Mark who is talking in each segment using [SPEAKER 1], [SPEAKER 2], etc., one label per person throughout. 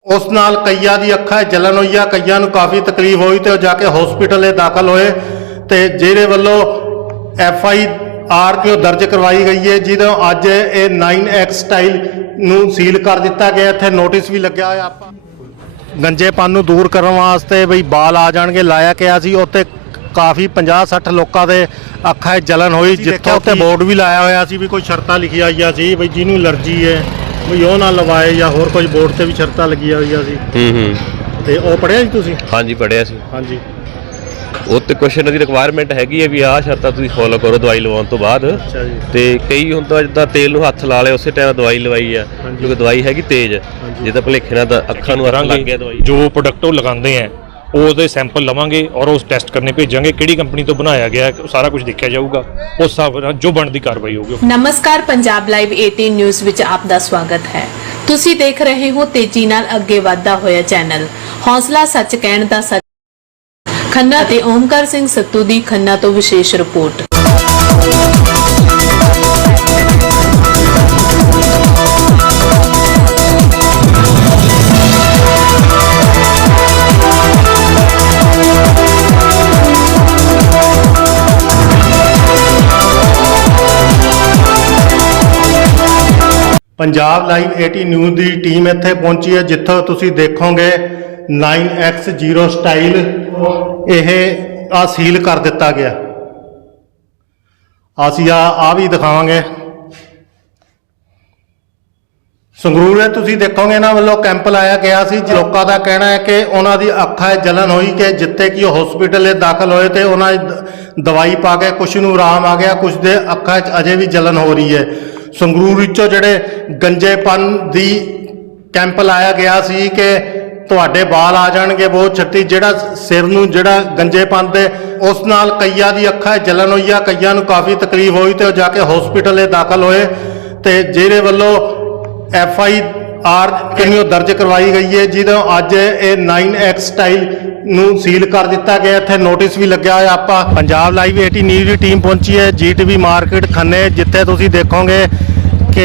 [SPEAKER 1] उस नाल कईयां दी अखां जलन हुई आ, कईयां नूं काफ़ी तकलीफ हुई तो जाके हॉस्पिटल दाखिल होए तो जिहदे वल्लों FIR दर्ज करवाई गई है जिहदे अज ये 9X स्टाइल नूं सील कर दिता गया। इत्थे नोटिस भी लग्या होया आपां गंजेपन नूं दूर करन वास्ते बई बाल आ जाणगे लाया गया सी। उत्ते काफ़ी 50-60 लोगों के अखां जलन हुई, जिथे उत्ते बोर्ड भी लाया होया सी भी कोई शर्तां लिखी हुई सी बई जिन्हों एलर्जी है बई ਉਹ ना लवाए या होर कुछ बोर्ड से भी शर्तां लगी हुई सी। ते ਉਹ पढ़िया जी तुसीं? हाँ जी पढ़िया सी। हाँ जी
[SPEAKER 2] उत्ते कुछ इन्हां दी रिक्वायरमेंट हैगी है भी आह शर्तां तुसीं फॉलो करो दवाई लवाउण तो बाद।
[SPEAKER 1] अच्छा जी।
[SPEAKER 2] ते कई हुंदा जिद्दां तेल नूं हत्थ ला लिया उसे टाइम दवाई लवाई है क्योंकि दवाई हैगी तेज, जिद्दां भुलेखे नाल अखां नूं हत्थ लग गया दवाई
[SPEAKER 3] जो प्रोडक्ट वो लगाते हैं ਉਹਦੇ सैंपल लवांगे और उस टैसट करने भेजांगे किहड़ी कंपनी तो बनाया गया है सारा कुछ देखा जाऊगा उस हिसाब नाल जो बनदी कार्रवाई होगी।
[SPEAKER 4] नमस्कार, पंजाब लाइव 18 न्यूज़ विच आप दा स्वागत है। तुसी देख रहे हो तेजी नाल अगे वधदा होया चैनल हौसला सच कहण दा सच। खन्ना ते ओमकार सिंह सत्तू दी खन्ना तो विशेष रिपोर्ट।
[SPEAKER 1] पंजाब लाइव 18 न्यूज़ की टीम इत्थे पहुंची है जिथों तुसी देखोगे 9X0 स्टाइल यह आ सील कर दिता गया। असी आ भी दिखावांगे। संगरूर तुसी देखोगे इन्हां वालों कैंप लाया गया सी। लोगों का कहना है कि उन्हां दी अखां जलन हुई कि जिथे कि हॉस्पिटल दाखिल होए तो उन्हां दवाई पा के कुछ नूं आराम आ गया, कुछ दे अखां अजे भी जलन हो रही है। संगरूर विचों जिहड़े गंजेपन दी कैंप लाया गया सी कि तुहाडे बाल आ जाणगे बहुत छत्ती, जिहड़ा सिर नूं जिहड़ा गंजेपन दे उस नाल कईयां दी अखां जलन हुई आ, कईयां नूं काफ़ी तकलीफ हुई तो जाके हॉस्पिटल दाखिल होए तो जिहदे वल्लों FIR दर्ज करवाई गई है जिहदे अज ये 9X स्टाइल नूं सील कर दिता गया। इत्थे नोटिस भी लग्या होया। आपां पंजाब लाइव 18 न्यूज़ की टीम पहुंची है GTV मार्केट खन्ने, जिथे तुसीं देखोगे कि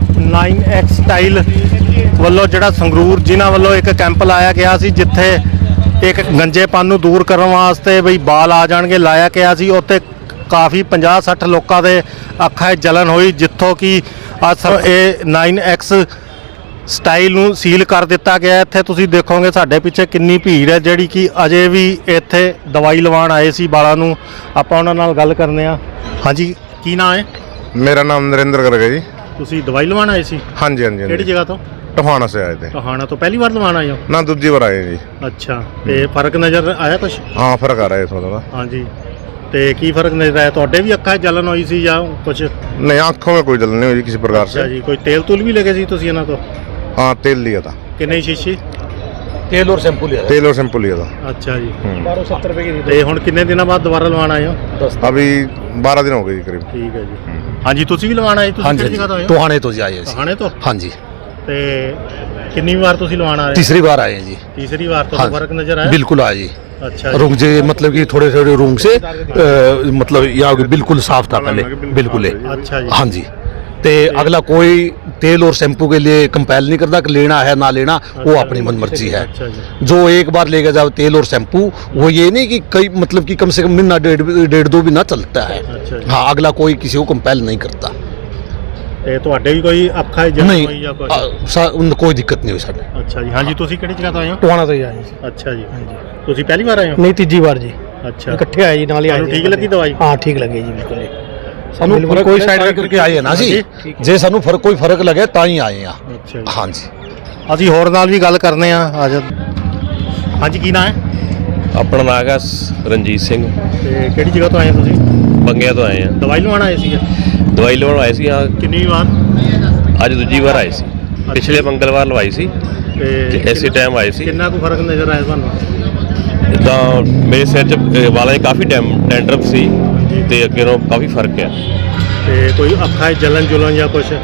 [SPEAKER 1] 9X स्टाइल वालों जिहड़ा संगरूर जिन्हां वालों एक कैंप लाया गया सी जिथे एक गंजेपन नूं दूर करन वास्ते बई बाल आ जाणगे लाया गया सी। उत्ते काफ़ी 50-60 लोगों के अखां जलन हुई, जिथों कि ये 9X स्टाइल नूं सील कर दिता गया। इत्थे तुसीं देखोगे साडे पिछे कितनी भीड़ है जिहड़ी कि अजे भी इत्थे दवाई लवाण आए सी बालां नूं। आपां उहनां नाल गल करने आ। हाँ जी, की नाम है?
[SPEAKER 5] मेरा नाम नरेंद्र गर्ग है जी।
[SPEAKER 1] तुसीं दवाई लवाण आए सी?
[SPEAKER 5] हाँ जी हाँ जी।
[SPEAKER 1] किहड़ी जगह तो?
[SPEAKER 5] टोहाना से आए थे।
[SPEAKER 1] टोहाना तो पहली बार लवाण आए हो?
[SPEAKER 5] ना दूसरी बार आए जी।
[SPEAKER 1] अच्छा, ते फर्क नज़र आया कुछ?
[SPEAKER 5] हाँ फर्क आ रहा है थोड़ा थोड़ा।
[SPEAKER 1] हाँ जी, ते की फर्क नज़र आया? तुहाडे भी अखां जलन हुई सी या कुछ?
[SPEAKER 5] नहीं, आँखों में कोई जलन नहीं हुई किसी प्रकार से।
[SPEAKER 1] अच्छा जी, कोई तेल तूल भी लगे सी तुसीं इन्हां तो?
[SPEAKER 5] हाँ तेल लिया था।
[SPEAKER 1] कितने शीशी?
[SPEAKER 3] तेल और शैम्पू लिया
[SPEAKER 5] तेल और शैम्पू लिया था।
[SPEAKER 1] अच्छा जी। 1270 रुपए की। ते हुण कितने दिनों बाद दोबारा लवाण आए हो?
[SPEAKER 5] अभी 12 दिन हो गए जी करीब।
[SPEAKER 1] ठीक है जी। हाँ जी, तुसीं भी लवाण आए? तुसीं किहड़ी जगह तो आए हो?
[SPEAKER 6] टोहाने तो जी आए हैं।
[SPEAKER 1] टोहाने तो?
[SPEAKER 6] हाँ जी।
[SPEAKER 1] ते कितनी बार तुसीं लवाण आए?
[SPEAKER 6] तीसरी बार आए हैं जी।
[SPEAKER 1] तीसरी बार तो
[SPEAKER 6] हाँ,
[SPEAKER 1] फर्क नजर आया?
[SPEAKER 6] बिल्कुल आया जी।
[SPEAKER 1] अच्छा
[SPEAKER 6] रूम से मतलब कि थोड़े थोड़े रूम से मतलब यहाँ बिल्कुल साफ था पहले बिल्कुल।
[SPEAKER 1] अच्छा जी।
[SPEAKER 6] हाँ जी। ते अगला कोई तेल और शैम्पू के लिए कंपेल नहीं करता कि लेना है ना लेना, वो अपनी मन मर्जी है।
[SPEAKER 1] अच्छा जी।
[SPEAKER 6] जो एक बार लेके जाओ तेल और शैम्पू, वो ये नहीं कि कई मतलब कि कम से कम महीना डेढ़ दो महीना चलता है।
[SPEAKER 1] अच्छा जी।
[SPEAKER 6] हाँ, अगला कोई किसी को कंपेल नहीं करता।
[SPEAKER 1] ਤੇ ਤੁਹਾਡੇ ਵੀ ਕੋਈ ਅੱਖਾਂ ਜलन ਹੋਈ ਜਾਂ ਕੁਝ?
[SPEAKER 6] कोई दिक्कत नहीं हुई साढ़े।
[SPEAKER 1] अच्छा जी। हाँ जी, ਤੁਸੀਂ ਕਿਹੜੀ ਜਗ੍ਹਾ ਤੋਂ ਆਏ ਹੋ?
[SPEAKER 7] ਟੋਹਾਣਾ ਤੋਂ ਹੀ ਆਏ ਸੀ।
[SPEAKER 1] अच्छा जी। ਤੁਸੀਂ ਪਹਿਲੀ ਵਾਰ ਆਏ ਹੋ?
[SPEAKER 7] ਨਹੀਂ, ਤੀਜੀ ਵਾਰ ਜੀ।
[SPEAKER 1] अच्छा,
[SPEAKER 7] ਇਕੱਠੇ ਆਏ ਜੀ, ਨਾਲ ਹੀ ਆਏ
[SPEAKER 1] ਤੁਹਾਨੂੰ
[SPEAKER 7] ਜੀ।
[SPEAKER 1] ਠੀਕ ਲੱਗੀ ਦਵਾਈ?
[SPEAKER 7] ਹਾਂ ਠੀਕ ਲੱਗੀ ਜੀ ਬਿਲकुल ਜੀ।
[SPEAKER 6] ਸਾਨੂੰ
[SPEAKER 7] ਬਿਲਕੁਲ
[SPEAKER 6] ਕੋਈ ਸਾਈਡ ਇਫੈਕਟ ਕਰਕੇ ਆਏ ਨਾ ਜੀ, ਜੇ ਸਾਨੂੰ ਕੋਈ ਫਰਕ ਲੱਗੇ ਤਾਂ ਹੀ ਆਏ ਆ।
[SPEAKER 1] अच्छा जी।
[SPEAKER 6] ਹਾਂ ਜੀ।
[SPEAKER 1] ਅਸੀਂ ਹੋਰ ਨਾਲ ਵੀ ਗੱਲ ਕਰਨੇ ਆ। ਆ ਜਾ। ਹਾਂਜੀ, ਕੀ ਨਾਮ ਹੈ?
[SPEAKER 2] ਆਪਣਾ ਨਾਮ ਹੈਗਾ ਰਣਜੀਤ ਸਿੰਘ।
[SPEAKER 1] ਤੇ ਕਿਹੜੀ ਜਗ੍ਹਾ ਤੋਂ ਆਏ ਹੋ ਤੁਸੀਂ?
[SPEAKER 2] ਬੰਗਿਆਂ ਤੋਂ ਆਏ ਆ।
[SPEAKER 1] ਦਵਾਈ ਲਵਾਉਣ ਆਏ ਸੀ?
[SPEAKER 2] ਦਵਾਈ ਲਵਾਉਣ ਆਏ ਸੀ। ਹਾਂ,
[SPEAKER 1] ਕਿੰਨੀ ਵਾਰ?
[SPEAKER 2] ਅੱਜ ਦੂਜੀ ਵਾਰ ਆਏ ਸੀ। ਪਿਛਲੇ ਮੰਗਲਵਾਰ ਲਵਾਈ ਸੀ ਤੇ ਇਸੇ ਟਾਈਮ ਆਏ ਸੀ।
[SPEAKER 1] ਕਿੰਨਾ ਕੁ ਫਰਕ ਨਜ਼ਰ ਆਇਆ ਤੁਹਾਨੂੰ?
[SPEAKER 2] ਜਿੱਦਾਂ ਮੇਰੇ ਸਿਰ 'ਚ ਵਾਲਾਂ 'ਚ ਕਾਫੀ ਡੈਂਡਰਫ ਸੀ ਤੇ ਅੱਗੇ ਨਾਲੋਂ ਕਾਫੀ ਫਰਕ ਆ।
[SPEAKER 1] ਤੇ ਕੋਈ ਅੱਖਾਂ 'ਚ ਜਲਨ ਜੁਲਨ ਜਾਂ ਕੁਛ?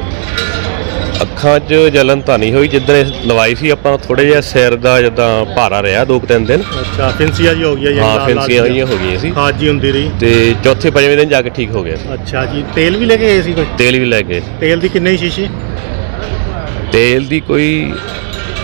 [SPEAKER 2] ਅੱਖਾਂ 'ਚ ਜਲਨ ਤਾਂ ਨਹੀਂ ਹੋਈ, ਜਿੱਦਾਂ ਲਵਾਈ ਸੀ ਆਪਾਂ ਥੋੜ੍ਹਾ ਜਿਹਾ ਸਿਰ ਦਾ ਜਿੱਦਾਂ ਭਾਰਾ ਰਿਹਾ 2-3 ਦਿਨ।
[SPEAKER 1] ਅੱਛਾ, ਫਿੰਸੀਆਂ ਜੀ ਹੋ ਗਈਆਂ?
[SPEAKER 2] ਹਾਂ, ਫਿੰਸੀਆਂ ਹੋਈਆਂ ਹੋ ਗਈਆਂ ਸੀ।
[SPEAKER 1] ਖਾਜ ਜੀ ਹੁੰਦੀ ਰਹੀ
[SPEAKER 2] ਤੇ ਚੌਥੇ ਪੰਜਵੇਂ ਦਿਨ ਜਾ ਕੇ ਠੀਕ ਹੋ ਗਿਆ ਸੀ।
[SPEAKER 1] ਅੱਛਾ ਜੀ। ਤੇਲ ਵੀ ਲੈ ਕੇ ਗਏ ਸੀ ਕੋਈ?
[SPEAKER 2] ਤੇਲ ਵੀ ਲੈ ਗਏ।
[SPEAKER 1] ਤੇਲ ਦੀ ਕਿੰਨੀ ਸ਼ੀਸ਼ੀ?
[SPEAKER 2] ਤੇਲ ਦੀ ਕੋਈ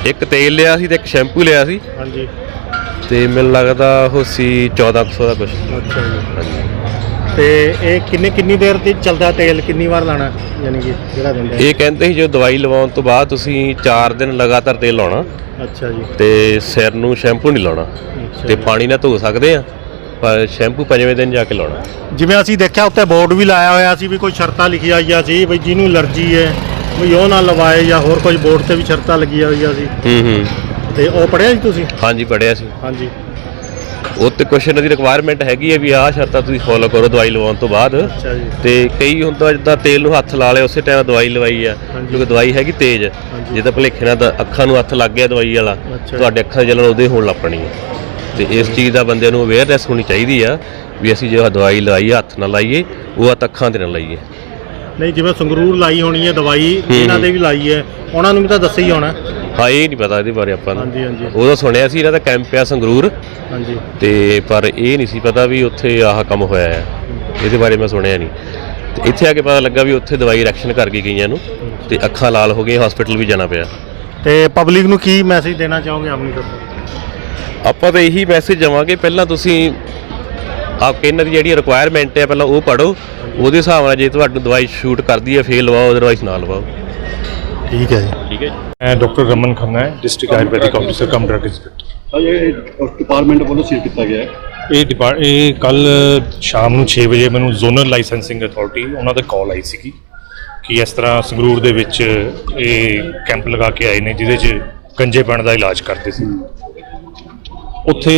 [SPEAKER 2] ਇੱਕ ਤੇਲ ਲਿਆ ਸੀ ਤੇ ਇੱਕ ਸ਼ੈਂਪੂ ਲਿਆ ਸੀ
[SPEAKER 1] ਹਾਂਜੀ
[SPEAKER 2] ਤੇ ਮੈਨੂੰ ਲੱਗਦਾ ਉਹ ਸੀ 1400 ਦਾ ਕੁਝ।
[SPEAKER 1] ਅੱਛਾ ਜੀ।
[SPEAKER 2] ਹਾਂਜੀ
[SPEAKER 1] ਤੇ ਇਹ ਕਿੰਨੀ ਦੇਰ ਤੇ ਚੱਲਦਾ ਤੇਲ, ਕਿੰਨੀ ਵਾਰ ਲਾਣਾ, ਯਾਨੀ ਕਿ ਜਿਹੜਾ ਦਿੰਦੇ
[SPEAKER 2] ਇਹ ਕਹਿੰਦੇ ਸੀ ਜੋ ਦਵਾਈ ਲਵਾਉਣ ਤੋਂ ਬਾਅਦ ਤੁਸੀਂ 4 ਦਿਨ ਲਗਾਤਾਰ ਤੇਲ ਲਾਉਣਾ
[SPEAKER 1] ਅੱਛਾ ਜੀ।
[SPEAKER 2] ਤੇ ਸਿਰ ਨੂੰ ਸ਼ੈਂਪੂ ਨਹੀਂ ਲਾਉਣਾ
[SPEAKER 1] ਅੱਛਾ
[SPEAKER 2] ਤੇ
[SPEAKER 1] ਜੀ।
[SPEAKER 2] ਪਾਣੀ ਨਾਲ ਧੋ ਸਕਦੇ ਆ ਪਰ ਸ਼ੈਂਪੂ 5ਵੇਂ ਦਿਨ ਜਾ ਕੇ ਲਾਉਣਾ।
[SPEAKER 1] ਜਿਵੇਂ ਅਸੀਂ ਦੇਖਿਆ ਉੱਤੇ ਬੋਰਡ ਵੀ ਲਾਇਆ ਹੋਇਆ ਸੀ ਵੀ ਕੋਈ ਸ਼ਰਤਾਂ ਲਿਖੀਆਂ ਹੋਈਆਂ ਸੀ ਵੀ ਜਿਹਨੂੰ ਐਲਰਜੀ ਹੈ ਵੀ ਉਹ ਨਾ ਲਵਾਏ, ਜਾਂ ਹੋਰ ਕੁਝ ਬੋਰਡ ਤੇ ਵੀ ਸ਼ਰਤਾਂ ਲੱਗੀਆਂ ਹੋਈਆਂ ਸੀ, ਤੇ ਉਹ ਪੜ੍ਹਿਆ ਜੀ ਤੁਸੀਂ?
[SPEAKER 2] ਹਾਂਜੀ ਪੜਿਆ ਸੀ।
[SPEAKER 1] ਹਾਂਜੀ।
[SPEAKER 2] ਉਹ ਤੇ ਕੁਛ ਇਹਨਾਂ ਦੀ ਰਿਕੁਆਇਰਮੈਂਟ ਹੈਗੀ ਹੈ ਵੀ ਆਹ ਸ਼ਰਤਾਂ ਤੁਸੀਂ ਫੋਲੋ ਕਰੋ ਦਵਾਈ ਲਵਾਉਣ ਤੋਂ ਬਾਅਦ।
[SPEAKER 1] ਅੱਛਾ ਜੀ।
[SPEAKER 2] ਤੇ ਕਈ ਹੁੰਦਾ ਜਿੱਦਾਂ ਤੇਲ ਨੂੰ ਹੱਥ ਲਾ ਲਿਆ ਉਸੇ ਟਾਈਮ ਦਵਾਈ ਲਵਾਈ ਆ
[SPEAKER 1] ਹਾਂਜੀ।
[SPEAKER 2] ਕਿਉਂਕਿ ਦਵਾਈ ਹੈਗੀ ਤੇਜ਼,
[SPEAKER 1] ਹਾਂਜੀ।
[SPEAKER 2] ਜੇ ਤਾਂ ਭੁਲੇਖੇ ਨਾਲ ਅੱਖਾਂ ਨੂੰ ਹੱਥ ਲੱਗ ਗਿਆ ਦਵਾਈ ਵਾਲਾ
[SPEAKER 1] ਅੱਛਾ।
[SPEAKER 2] ਤੁਹਾਡੇ ਅੱਖਾਂ ਦੀ ਜਲਨ ਉਹਦੇ ਹੋਣ ਲੱਗ ਪੈਣੀ ਹੈ। ਤੇ ਇਸ ਚੀਜ਼ ਦਾ ਬੰਦਿਆਂ ਨੂੰ ਅਵੇਅਰਨੈਸ ਹੋਣੀ ਚਾਹੀਦੀ ਆ ਵੀ ਅਸੀਂ ਜੋ ਦਵਾਈ ਲਾਈਏ ਹੱਥ ਨਾਲ ਲਾਈਏ, ਉਹ ਅੱਖਾਂ ਤੇ ਨਾ ਲਾਈਏ।
[SPEAKER 1] ਨਹੀਂ, ਜਿਵੇਂ ਸੰਗਰੂਰ ਲਾਈ ਹੋਣੀ ਹੈ ਦਵਾਈ, ਇਹਨਾਂ ਦੇ ਵੀ ਲਾਈ ਹੈ, ਉਹਨਾਂ ਨੂੰ ਵੀ ਤਾਂ ਦੱਸਿਆ ਹੀ ਹੋਣਾ।
[SPEAKER 2] ਹਾਂ ਇਹ ਨਹੀਂ ਪਤਾ ਇਹਦੇ ਬਾਰੇ ਆਪਾਂ ਨੂੰ।
[SPEAKER 1] ਹਾਂਜੀ ਹਾਂਜੀ
[SPEAKER 2] ਉਹਦਾ ਸੁਣਿਆ ਸੀ ਇਹਨਾਂ ਦਾ ਕੈਂਪ ਆ ਸੰਗਰੂਰ,
[SPEAKER 1] ਹਾਂਜੀ।
[SPEAKER 2] ਤੇ ਪਰ ਇਹ ਨਹੀਂ ਸੀ ਪਤਾ ਵੀ ਉੱਥੇ ਆਹ ਕੰਮ ਹੋਇਆ ਹੈ, ਇਹਦੇ ਬਾਰੇ ਮੈਂ ਸੁਣਿਆ ਨਹੀਂ। ਤੇ ਇੱਥੇ ਆ ਕੇ ਪਤਾ ਲੱਗਾ ਵੀ ਉੱਥੇ ਦਵਾਈ ਰਿਐਕਸ਼ਨ ਕਰ ਗਈ ਕਈਆਂ ਨੂੰ ਤੇ ਅੱਖਾਂ ਲਾਲ ਹੋ ਗਈਆਂ, ਹਸਪੀਟਲ ਵੀ ਜਾਣਾ ਪਿਆ।
[SPEAKER 1] ਤੇ ਪਬਲਿਕ ਨੂੰ ਕੀ ਮੈਸੇਜ ਦੇਣਾ ਚਾਹੋਗੇ ਆਪਣੀ ਤਰਫੋਂ?
[SPEAKER 2] ਆਪਾਂ ਤਾਂ ਇਹੀ ਮੈਸੇਜ ਦੇਵਾਂਗੇ, ਪਹਿਲਾਂ ਤੁਸੀਂ ਇਹਨਾਂ ਦੀ ਜਿਹੜੀ ਰਿਕੁਆਇਰਮੈਂਟ ਹੈ ਪਹਿਲਾਂ ਉਹ ਪੜ੍ਹੋ, ਉਹਦੇ ਹਿਸਾਬ ਨਾਲ ਜੇ ਤੁਹਾਨੂੰ ਦਵਾਈ ਸ਼ੂਟ ਕਰਦੀ ਹੈ ਫੇਰ ਲਵਾਓ, ਅਦਰਵਾਈਜ਼ ਨਾ ਲਵਾਓ।
[SPEAKER 1] ਠੀਕ ਹੈ ਜੀ।
[SPEAKER 2] ਠੀਕ ਹੈ ਜੀ।
[SPEAKER 3] ਮੈਂ ਡਾਕਟਰ ਰਮਨ ਖੰਨਾ ਹੈ, district Ayurvedic officer cum drug inspector.
[SPEAKER 8] ਇਹ ਡਿਪਾਰਟਮੈਂਟ ਵੱਲੋਂ ਸੀਲ ਕੀਤਾ ਗਿਆ ਹੈ।
[SPEAKER 3] ਇਹ ਕੱਲ ਸ਼ਾਮ ਨੂੰ 6 ਵਜੇ ਮੈਨੂੰ ਜ਼ੋਨਲ ਲਾਇਸੈਂਸਿੰਗ ਅਥਾਰਟੀ ਉਹਨਾਂ ਦਾ ਕਾਲ ਆਈ ਸੀਗੀ ਕਿ ਇਸ ਤਰ੍ਹਾਂ ਸੰਗਰੂਰ ਦੇ ਵਿੱਚ ਇਹ ਕੈਂਪ ਲਗਾ ਕੇ ਆਏ ਨੇ ਜਿਹਦੇ 'ਚ ਗੰਜੇਪਣ ਦਾ ਇਲਾਜ ਕਰਦੇ ਸੀ। ਉੱਥੇ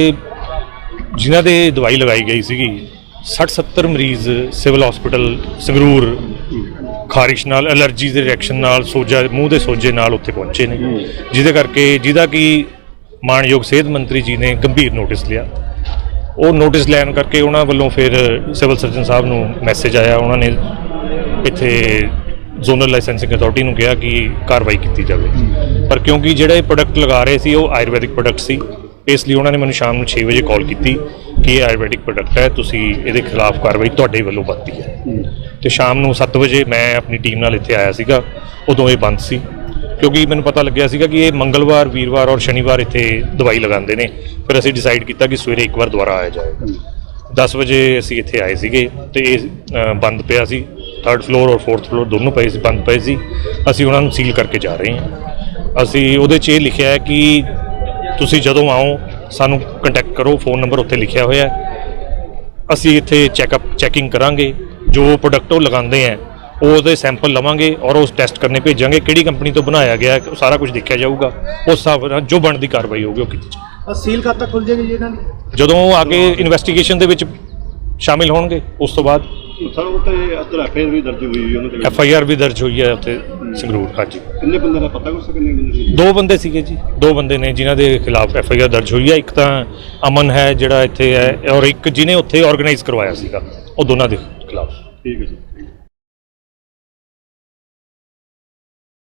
[SPEAKER 3] ਜਿਨ੍ਹਾਂ ਦੇ ਦਵਾਈ ਲਗਾਈ ਗਈ ਸੀਗੀ 60-70 ਮਰੀਜ਼ ਸਿਵਲ ਹਸਪੀਟਲ ਸੰਗਰੂਰ ਖਾਰਿਸ਼ ਨਾਲ, ਐਲਰਜੀ ਦੇ ਰਿਐਕਸ਼ਨ ਨਾਲ, ਸੋਜਾ ਮੂੰਹ ਦੇ ਸੋਜੇ ਨਾਲ ਉੱਥੇ ਪਹੁੰਚੇ ਨੇ, ਜਿਹਦਾ ਕਿ ਮਾਣਯੋਗ ਸਿਹਤ ਮੰਤਰੀ ਜੀ ਨੇ ਗੰਭੀਰ ਨੋਟਿਸ ਲਿਆ। ਉਹ ਨੋਟਿਸ ਲੈਣ ਕਰਕੇ ਉਹਨਾਂ ਵੱਲੋਂ ਫਿਰ ਸਿਵਲ ਸਰਜਨ ਸਾਹਿਬ ਨੂੰ ਮੈਸੇਜ ਆਇਆ, ਉਹਨਾਂ ਨੇ ਇੱਥੇ ਜ਼ੋਨਲ ਲਾਇਸੈਂਸਿੰਗ ਅਥਾਰਟੀ ਨੂੰ ਕਿਹਾ ਕਿ ਕਾਰਵਾਈ ਕੀਤੀ ਜਾਵੇ। ਪਰ ਕਿਉਂਕਿ ਜਿਹੜੇ ਪ੍ਰੋਡਕਟ ਲਗਾ ਰਹੇ ਸੀ ਉਹ ਆਯੁਰਵੈਦਿਕ ਪ੍ਰੋਡਕਟ ਸੀ, ਇਸ ਲਈ ਉਹਨਾਂ ਨੇ ਮੈਨੂੰ ਸ਼ਾਮ ਨੂੰ 6 ਵਜੇ ਕਾਲ ਕੀਤੀ ਕਿ ਇਹ ਆਯੁਰਵੈਦਿਕ ਪ੍ਰੋਡਕਟ ਹੈ, ਤੁਸੀਂ ਇਹਦੇ ਖਿਲਾਫ ਕਾਰਵਾਈ ਤੁਹਾਡੇ ਵੱਲੋਂ ਬਣਦੀ ਹੈ। ਤੇ ਸ਼ਾਮ ਨੂੰ 7 ਵਜੇ ਮੈਂ ਆਪਣੀ ਟੀਮ ਨਾਲ ਇੱਥੇ ਆਇਆ ਸੀਗਾ, ਉਦੋਂ ਇਹ ਬੰਦ ਸੀ ਕਿਉਂਕਿ ਮੈਨੂੰ ਪਤਾ ਲੱਗਿਆ ਸੀਗਾ ਕਿ ਇਹ ਮੰਗਲਵਾਰ, ਵੀਰਵਾਰ ਔਰ ਸ਼ਨੀਵਾਰ ਇੱਥੇ ਦਵਾਈ ਲਗਾਉਂਦੇ ਨੇ। ਫਿਰ ਅਸੀਂ ਡਿਸਾਈਡ ਕੀਤਾ ਕਿ ਸਵੇਰੇ ਇੱਕ ਵਾਰ ਦੁਬਾਰਾ ਆਇਆ ਜਾਏਗਾ। 10 ਵਜੇ ਅਸੀਂ ਇੱਥੇ ਆਏ ਸੀਗੇ ਤੇ ਇਹ ਬੰਦ ਪਿਆ ਸੀ, 3rd ਫਲੋਰ ਔਰ 4th ਫਲੋਰ ਦੋਨੋਂ ਪਏ ਸੀ, ਬੰਦ ਪਏ ਸੀ। ਅਸੀਂ ਉਹਨਾਂ ਨੂੰ ਸੀਲ ਕਰਕੇ ਜਾ ਰਹੇ ਹਾਂ। ਅਸੀਂ ਉਹਦੇ 'ਚ ਇਹ ਲਿਖਿਆ ਹੈ ਕਿ ਤੁਸੀਂ ਜਦੋਂ ਆਓ ਸਾਨੂੰ ਕੰਟੈਕਟ ਕਰੋ, ਫੋਨ ਨੰਬਰ ਉੱਥੇ ਲਿਖਿਆ ਹੋਇਆ ਹੈ। ਅਸੀਂ ਇੱਥੇ ਚੈਕਿੰਗ ਕਰਾਂਗੇ, ਜੋ ਪ੍ਰੋਡਕਟ ਉਹ ਲਗਾਉਂਦੇ ਹੈ ਉਹਦੇ ਸੈਂਪਲ ਲਵਾਂਗੇ ਔਰ ਉਸ ਟੈਸਟ ਕਰਨੇ ਭੇਜਾਂਗੇ, ਕਿਹੜੀ ਕੰਪਨੀ ਤੋਂ ਬਣਾਇਆ ਗਿਆ ਹੈ ਸਾਰਾ ਕੁਝ ਦੇਖਿਆ ਜਾਊਗਾ, ਉਸ ਹਿਸਾਬ ਨਾਲ ਜੋ ਬਣਦੀ ਕਾਰਵਾਈ ਹੋਊਗੀ ਉਹ ਕੀਤੀ ਜਾਊਗੀ।
[SPEAKER 1] ਸੀਲ ਕਦ ਤੱਕ ਖੁੱਲ ਜਾਏਗੀ ਜੀ ਇਹਨਾਂ ਦੀ?
[SPEAKER 3] ਜਦੋਂ ਅੱਗੇ ਇਨਵੈਸਟੀਗੇਸ਼ਨ ਦੇ ਵਿੱਚ ਸ਼ਾਮਿਲ ਹੋਣਗੇ ਉਸ ਤੋਂ ਬਾਅਦ।
[SPEAKER 8] ਸਰ ਉਹ ਤੇ ਅਦਰ ਐਫਆਈਆਰ ਵੀ ਦਰਜ ਹੋਈ ਹੈ ਉਹਨਾਂ ਦੇ।
[SPEAKER 3] FIR ਵੀ ਦਰਜ ਹੋਈ ਹੈ ਉੱਥੇ ਸੰਗਰੂਰ। ਹਾਂਜੀ,
[SPEAKER 8] ਕਿੰਨੇ ਬੰਦੇ ਦਾ ਪਤਾ ਕੁਛ, ਕਿੰਨੇ ਬੰਦੇ?
[SPEAKER 3] 2 ਬੰਦੇ ਸੀਗੇ ਜੀ, 2 ਬੰਦੇ ਨੇ ਜਿਨ੍ਹਾਂ ਦੇ ਖਿਲਾਫ FIR ਦਰਜ ਹੋਈ ਹੈ। ਇੱਕ ਤਾਂ ਅਮਨ ਹੈ ਜਿਹੜਾ ਇੱਥੇ ਹੈ, ਔਰ ਇੱਕ ਜਿਹਨੇ ਉੱਥੇ ਆਰਗੇਨਾਈਜ਼ ਕਰਵਾਇਆ ਸੀਗਾ, ਉਹ ਦੋਨਾਂ ਦੇ ਖਿਲਾਫ।
[SPEAKER 8] ਠੀਕ ਹੈ ਜੀ।